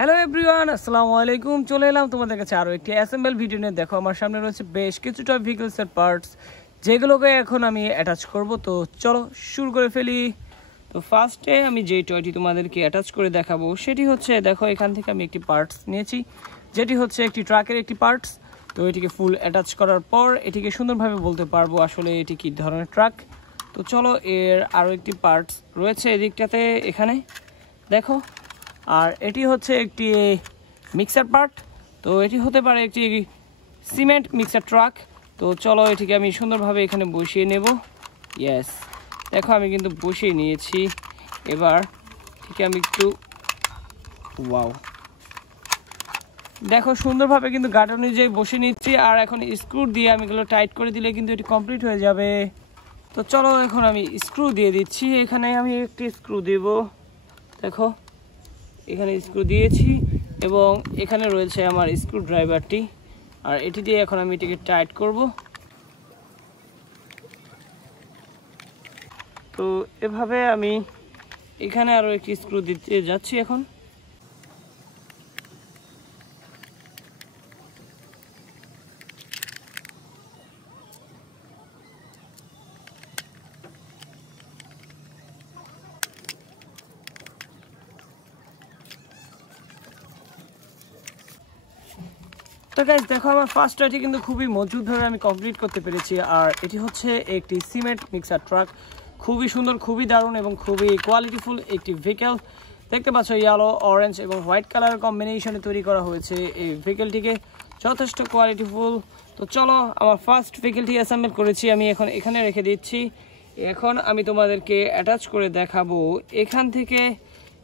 Hello everyone, আসসালামু আলাইকুম। চলে এলাম তোমাদের কাছে আরও একটি অ্যাসেম্বল ভিডিও নিয়ে। দেখো আমার সামনে রয়েছে বেশ কিছুটা ভেহিকলসের পার্টস, যেগুলোকে এখন আমি অ্যাটাচ করব। তো চলো শুরু করে ফেলি। তো ফার্স্টে আমি যে টয়টি তোমাদেরকে অ্যাটাচ করে দেখাবো সেটি হচ্ছে, দেখো এখান থেকে আমি একটি পার্টস নিয়েছি, যেটি হচ্ছে একটি ট্রাকের একটি পার্টস। তো এটিকে ফুল অ্যাটাচ করার পর এটিকে সুন্দরভাবে বলতে পারবো আসলে এটি কী ধরনের ট্রাক। তো চলো, এর আরও একটি পার্টস রয়েছে এদিকটাতে, এখানে দেখো। আর এটি হচ্ছে একটি মিক্সার পার্ট। তো এটি হতে পারে একটি সিমেন্ট মিক্সার ট্রাক। তো চলো এটিকে আমি সুন্দরভাবে এখানে বসিয়ে নেব। ইয়েস, দেখো আমি কিন্তু বসিয়ে নিয়েছি। এবার ঠিক আমি একটু ওয়াও, দেখো সুন্দরভাবে কিন্তু গার্ড অনুযায়ী বসিয়ে নিচ্ছি। আর এখন স্ক্রু দিয়ে আমি এগুলো টাইট করে দিলে কিন্তু এটি কমপ্লিট হয়ে যাবে। তো চলো এখন আমি স্ক্রু দিয়ে দিচ্ছি। এখানে আমি একটি স্ক্রু দেব, দেখো এখানে স্ক্রু দিয়েছি এবং এখানে রয়েছে আমার স্ক্রু ড্রাইভারটি। আর এটি দিয়ে এখন আমি এটিকে টাইট করব। তো এভাবে আমি এখানে আরও একটি স্ক্রু দিতে যাচ্ছি এখন। তো গাইস দেখো আমার ফার্স্ট টয়টি কিন্তু খুবই মজবুতভাবে আমি কমপ্লিট করতে পেরেছি। আর এটি হচ্ছে একটি সিমেন্ট মিক্সার ট্রাক, খুবই সুন্দর, খুবই দারুণ এবং খুবই কোয়ালিটিফুল একটি ভেহিকেল। দেখতে পাচ্ছ ইয়েলো, অরেঞ্জ এবং হোয়াইট কালারের কম্বিনেশনে তৈরি করা হয়েছে এই ভেহিকেলটিকে, যথেষ্ট কোয়ালিটিফুল। তো চলো, আমার ফার্স্ট ভেহিকেলটি অ্যাসেম্বল করেছি আমি, এখন এখানে রেখে দিচ্ছি। এখন আমি তোমাদেরকে অ্যাটাচ করে দেখাবো এখান থেকে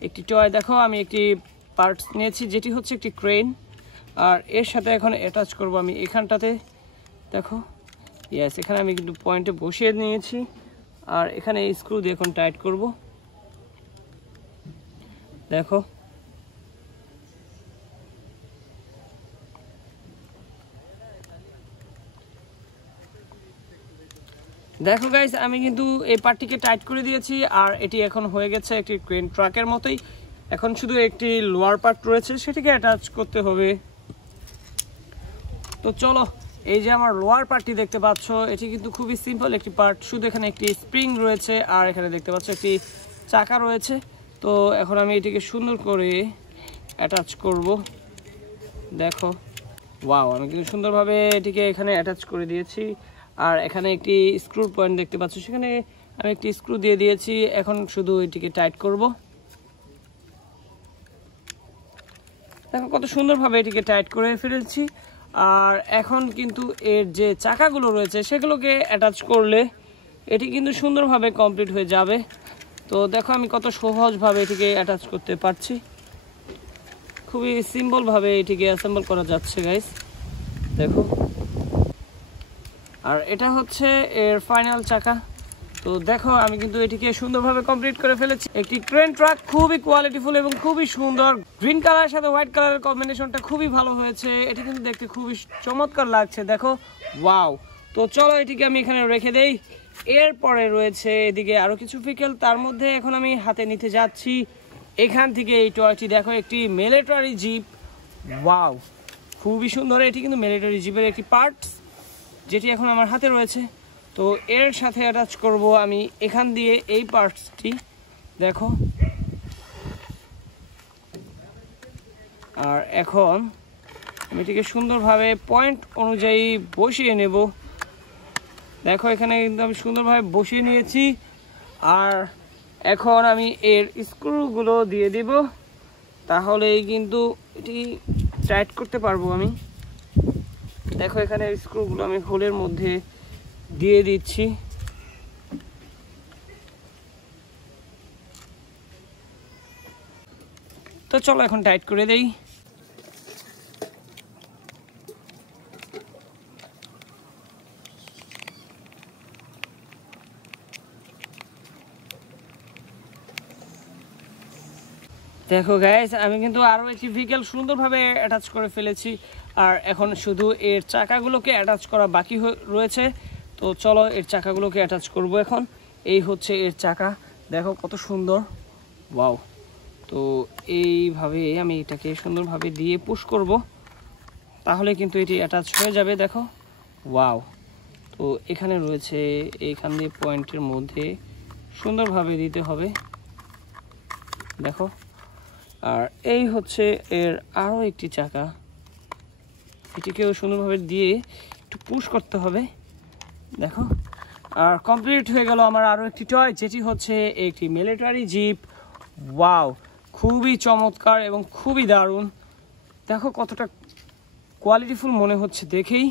একটি টয়। দেখো আমি একটি পার্টস নিয়েছি, যেটি হচ্ছে একটি ক্রেন। আর এর সাথে এখন অ্যাটাচ করব আমি এখানটাতে, দেখো। ইয়েস, এখানে আমি কিন্তু পয়েন্টে বসিয়ে নিয়েছি। আর এখানে স্ক্রু দিয়ে এখন টাইট করব, দেখো। দেখো গাইস, আমি কিন্তু এই পার্টটিকে টাইট করে দিয়েছি। আর এটি এখন হয়ে গেছে একটি ক্রেন ট্রাকের মতোই। এখন শুধু একটি লোয়ার পার্ট রয়েছে, সেটিকে অ্যাটাচ করতে হবে। তো চলো, এই যে আমার লোয়ার পার্টটি দেখতে পাচ্ছ, এটি কিন্তু খুবই সিম্পল একটি পার্ট। শুধু এখানে একটি স্প্রিং রয়েছে আর এখানে দেখতে পাচ্ছ একটি চাকা রয়েছে। তো এখন আমি এটিকে সুন্দর করে অ্যাটাচ করব, দেখো। ওয়াও, আমি কিন্তু সুন্দরভাবে এটিকে এখানে অ্যাটাচ করে দিয়েছি। আর এখানে একটি স্ক্রু পয়েন্ট দেখতে পাচ্ছ, সেখানে আমি একটি স্ক্রু দিয়ে দিয়েছি। এখন শুধু এটিকে টাইট করব, দেখো কত সুন্দরভাবে এটিকে টাইট করে ফেলেছি। আর এখন কিন্তু এর যে চাকাগুলো রয়েছে সেগুলোকে অ্যাটাচ করলে এটি কিন্তু সুন্দরভাবে কমপ্লিট হয়ে যাবে। তো দেখো আমি কত সহজভাবে এটিকে অ্যাটাচ করতে পারছি, খুবই সিম্পলভাবে এটিকে অ্যাসেম্বল করা যাচ্ছে গাইস, দেখো। আর এটা হচ্ছে এর ফাইনাল চাকা। তো দেখো আমি কিন্তু এটিকে সুন্দরভাবে কমপ্লিট করে ফেলেছি। একটি ক্রেন ট্রাক, খুবই কোয়ালিটিফুল এবং খুবই সুন্দর। গ্রিন কালারের সাথে হোয়াইট কালারের কম্বিনেশনটা খুবই ভালো হয়েছে। এটি কিন্তু দেখতে খুবই চমৎকার লাগছে, দেখো। ওয়াও, তো চলো এটিকে আমি এখানে রেখে দেই। এরপরে রয়েছে এদিকে আরও কিছু ভেহিকেল, তার মধ্যে এখন আমি হাতে নিতে যাচ্ছি এখান থেকে এই টয়টি। দেখো একটি মিলিটারি জিপ। ওয়াও, খুবই সুন্দর। এটি কিন্তু মিলিটারি জিপের একটি পার্টস, যেটি এখন আমার হাতে রয়েছে। তো এর সাথে অ্যাটাচ করব আমি এখান দিয়ে এই পার্টসটি, দেখো। আর এখন আমি এটিকে সুন্দরভাবে পয়েন্ট অনুযায়ী বসিয়ে নেব, দেখো। এখানে কিন্তু আমি সুন্দরভাবে বসিয়ে নিয়েছি। আর এখন আমি এর স্ক্রুগুলো দিয়ে দেব, তাহলেই কিন্তু এটি টাইট করতে পারবো আমি। দেখো এখানে স্ক্রুগুলো আমি হোলের মধ্যে দিয়ে দিচ্ছি। তো চলো এখন টাইট করে দেই। দেখো গাইস, আমি কিন্তু আরও একটি ভেহিকেল সুন্দরভাবে অ্যাটাচ করে ফেলেছি। আর এখন শুধু এর চাকাগুলোকে অ্যাটাচ করা বাকি রয়েছে। তো চলো এর চাকাগুলোকে অ্যাটাচ করব এখন। এই হচ্ছে এর চাকা, দেখো কত সুন্দর। ওয়াও, তো তো এইভাবে আমি এটাকে সুন্দরভাবে দিয়ে পুশ করব, তাহলে কিন্তু এটি অ্যাটাচ হয়ে যাবে। দেখো, ওয়াও। তো এখানে রয়েছে, এইখান দিয়ে পয়েন্টের মধ্যে সুন্দরভাবে দিতে হবে, দেখো। আর এই হচ্ছে এর আরও একটি চাকা, এটিকেও সুন্দরভাবে দিয়ে একটু পুশ করতে হবে, দেখো। আর কমপ্লিট হয়ে গেল আমার আরও একটি টয়, যেটি হচ্ছে একটি মিলিটারি জিপ। ওয়াও, খুবই চমৎকার এবং খুবই দারুণ। দেখো কতটা কোয়ালিটিফুল মনে হচ্ছে দেখেই।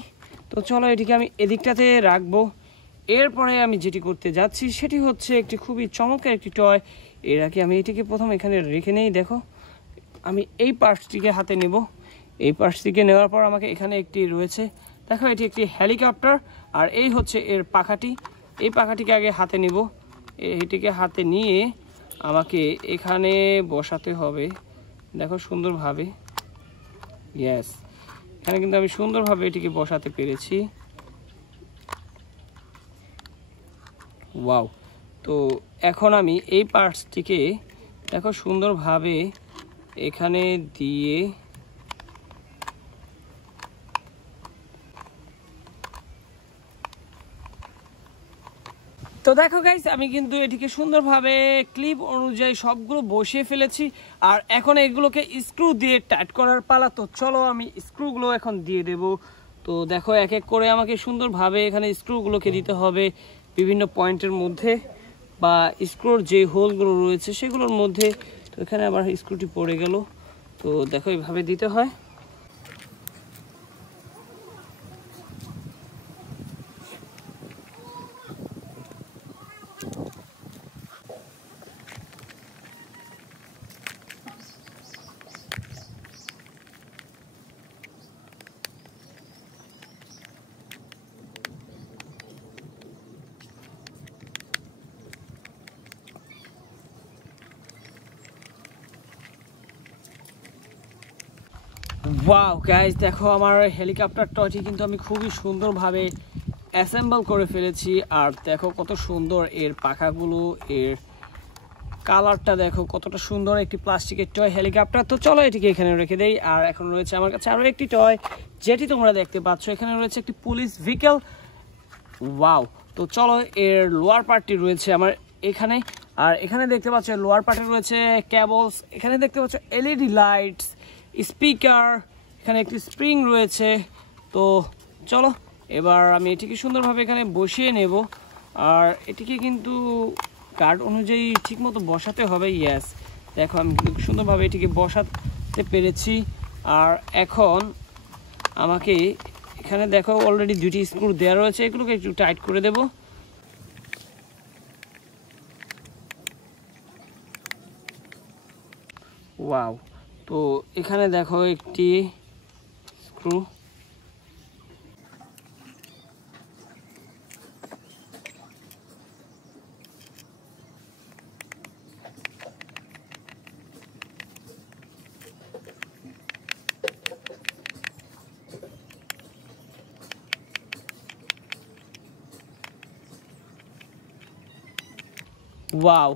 তো চলো এটিকে আমি এদিকটাতে রাখবো। এরপরে আমি যেটি করতে যাচ্ছি সেটি হচ্ছে একটি খুবই চমৎকার একটি টয়। এর আগে আমি এটিকে প্রথম এখানে রেখে নেই। দেখো, আমি এই পার্টসটিকে হাতে নেব। এই পার্টসটিকে নেওয়ার পর আমাকে এখানে একটি রয়েছে, দেখো, এটি একটি হেলিকপ্টার। আর এই হচ্ছে এর পাখাটি। এই পাখাটিকে আগে হাতে নেব। এটিকে হাতে নিয়ে আমাকে এখানে বসাতে হবে, দেখো, সুন্দরভাবে। ইয়েস, এখানে কিন্তু আমি সুন্দরভাবে এটিকে বসাতে পেরেছি। ওয়াও। তো এখন আমি এই পার্টসটিকে, দেখো, সুন্দরভাবে এখানে দিয়ে তো দেখো গাইস, আমি কিন্তু এটিকে সুন্দরভাবে ক্লিপ অনুযায়ী সবগুলো বসিয়ে ফেলেছি। আর এখন এগুলোকে স্ক্রু দিয়ে টাইট করার পালা। তো চলো আমি স্ক্রুগুলো এখন দিয়ে দেব। তো দেখো, এক এক করে আমাকে সুন্দরভাবে এখানে স্ক্রুগুলোকে দিতে হবে বিভিন্ন পয়েন্টের মধ্যে, বা স্ক্রুর যে হোলগুলো রয়েছে সেগুলোর মধ্যে। তো এখানে আবার স্ক্রুটি পড়ে গেল। তো দেখো, এইভাবে দিতে হয়। ওয়াও গাইস, দেখো আমার হেলিকপ্টার টয়টি কিন্তু আমি খুবই সুন্দরভাবে অ্যাসেম্বল করে ফেলেছি। আর দেখো কত সুন্দর এর পাখাগুলো, এর কালারটা দেখো কতটা সুন্দর। একটি প্লাস্টিকের টয় হেলিকপ্টার। তো চলো এটিকে এখানে রেখে দেই। আর এখন রয়েছে আমার কাছে আরও একটি টয়, যেটি তোমরা দেখতে পাচ্ছ। এখানে রয়েছে একটি পুলিশ ভেহিকেল। ওয়াও। তো চলো, এর লোয়ার পার্টটি রয়েছে আমার এখানে। আর এখানে দেখতে পাচ্ছ লোয়ার পার্টে রয়েছে কেবলস, এখানে দেখতে পাচ্ছ এলইডি লাইটস, স্পিকার, এখানে একটি স্প্রিং রয়েছে। তো চলো এবার আমি এটিকে সুন্দরভাবে এখানে বসিয়ে নেব। আর এটিকে কিন্তু গার্ড অনুযায়ী ঠিকমতো বসাতে হবে। ইয়েস, দেখো আমি কিন্তু সুন্দরভাবে এটিকে বসাতে পেরেছি। আর এখন আমাকে এখানে দেখো অলরেডি দুটি স্ক্রু দেওয়া রয়েছে, এগুলোকে একটু টাইট করে দেব। ওয়াও। তো এখানে দেখো একটি স্ক্রু। ওয়াও,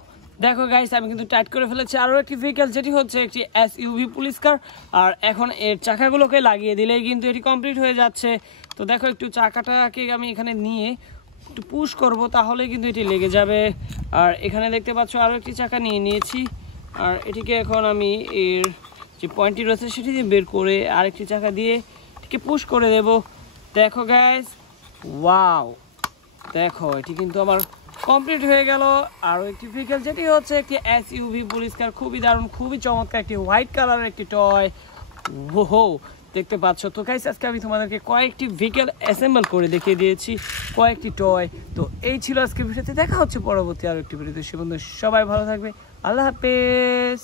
দেখো গাইস, আমি কিন্তু টাইট করে ফেলেছি আরও একটি ভেহিকেল, যেটি হচ্ছে একটি এসইউভি পুলিশ কার। আর এখন এর চাকাগুলোকে লাগিয়ে দিলেই কিন্তু এটি কমপ্লিট হয়ে যাচ্ছে। তো দেখো, একটু চাকাটাকে আমি এখানে নিয়ে একটু পুশ করব, তাহলে কিন্তু এটি লেগে যাবে। আর এখানে দেখতে পাচ্ছ আরও একটি চাকা নিয়ে নিয়েছি। আর এটিকে এখন আমি এর যে পয়েন্টটি রয়েছে সেটি দিয়ে বের করে আরেকটি চাকা দিয়ে এটিকে পুশ করে দেব। দেখো গাইস, ওয়াও, দেখো এটি কিন্তু আমার কমপ্লিট হয়ে গেল। আরও একটি ভেহিকেল, যেটি হচ্ছে একটি এসইউভি পুলিশ কার। খুবই দারুণ, খুবই চমৎকার একটি হোয়াইট কালারের একটি টয়। ওহো, দেখতে পাচ্ছ। তো গাইস, আজকে আমি তোমাদেরকে কয়েকটি ভেহিকেল অ্যাসেম্বল করে দেখিয়ে দিয়েছি, কয়েকটি টয়। তো এই ছিল আজকে ভিডিওতে। দেখা হচ্ছে পরবর্তী আরও একটি ভিডিওতে। সে বন্ধু সবাই ভালো থাকবে। আল্লাহ হাফেজ।